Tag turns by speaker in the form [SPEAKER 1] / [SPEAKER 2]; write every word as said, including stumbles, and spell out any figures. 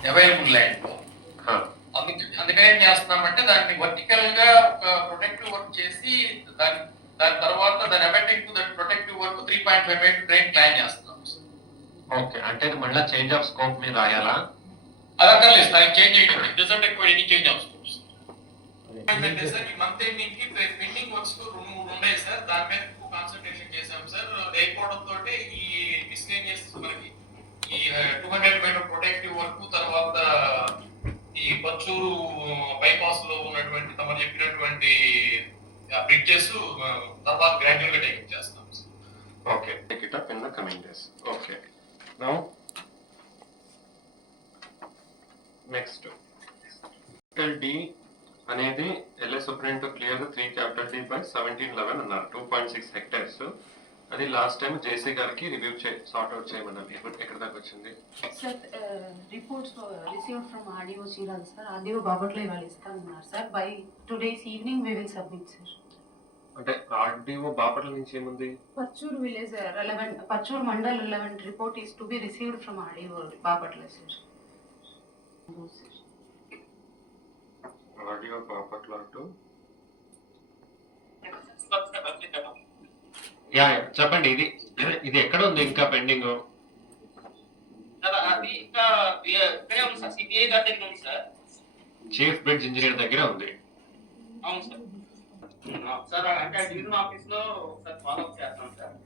[SPEAKER 1] Available land లో. అందుకే అందుకని ఏం చేస్తున్నామంటే దాన్ని వర్టికల్ గా ఒక ప్రొటెక్టివ్ వర్క్ చేసి దాని దాని తర్వాత దాని appending to that protective work three point five metre drain plan చేస్తున్నాం.
[SPEAKER 2] ఓకే, అంటే ఇది మళ్ళీ చేంజ్ ఆఫ్ స్కోప్ మీద రాయాలా?
[SPEAKER 1] అది అక్కర్లేదు, దానికి చేంజ్ చేయడం డజంట్ ఎక్కువ ఎనీ చేంజ్ ఆఫ్ స్కోప్స్. ఏంటంటే సార్ ఈ మంత్ ఎండింగ్ కి పెండింగ్ వర్క్స్ రెండు మూడు ఉన్నాయి సార్, దాని మీద ఎక్కువ కాన్సన్ట్రేషన్ చేశాం సార్. అయిపోవడం తోటి ఈ మిస్లేనియస్ మనకి ఈ two hundred metre protective work, తర్వాత ఈ పచ్చూరు బైపాస్ లో ఉన్నటువంటి తమ చెప్పినటువంటి బ్రిడ్జెస్ తర్వాత గ్రాడ్యువల్ గా టేక్ చేస్తాం sir.
[SPEAKER 2] Okay, take it up in the coming days. Okay, now next capital D అనేది LA superintendent to clear the three capital D by seventeen eleven అన్నారు, టూ పాయింట్ సిక్స్ హెక్టేర్స్. అది last time JC గారికి review చే sort out చేయమన్నారు. ఎక్కడ దాకా వచ్చింది
[SPEAKER 3] sir? Report received from RDO Chirala sir. RDO Bapatla ఇవాళ ఇస్తానన్నారు sir. By today's evening we will submit sir.
[SPEAKER 2] అంటే ఆర్డీఓ బాపట్ల నుంచి ఏముంది?
[SPEAKER 3] Pachur village relevant, Pachur mandal relevant report is to be received from RDO Bapatla sir.
[SPEAKER 2] RDO Bapatla to yeah yeah చెప్పండి. ఇది ఇది ఎక్కడ ఉంది ఇంకా పెండింగ్?
[SPEAKER 4] సార్ అది ఇంకా ఇక్కడే ఉంది సార్, సిపిఐ గారి దగ్గర ఉంది సార్.
[SPEAKER 2] చీఫ్ బ్రిడ్జ్ ఇంజనీర్ దగ్గర ఉంది.
[SPEAKER 4] అవును సార్. సార్ అంటే డివిజన్ ఆఫీస్ లో ఒకసారి ఫాలో అప్ చేస్తాం సార్.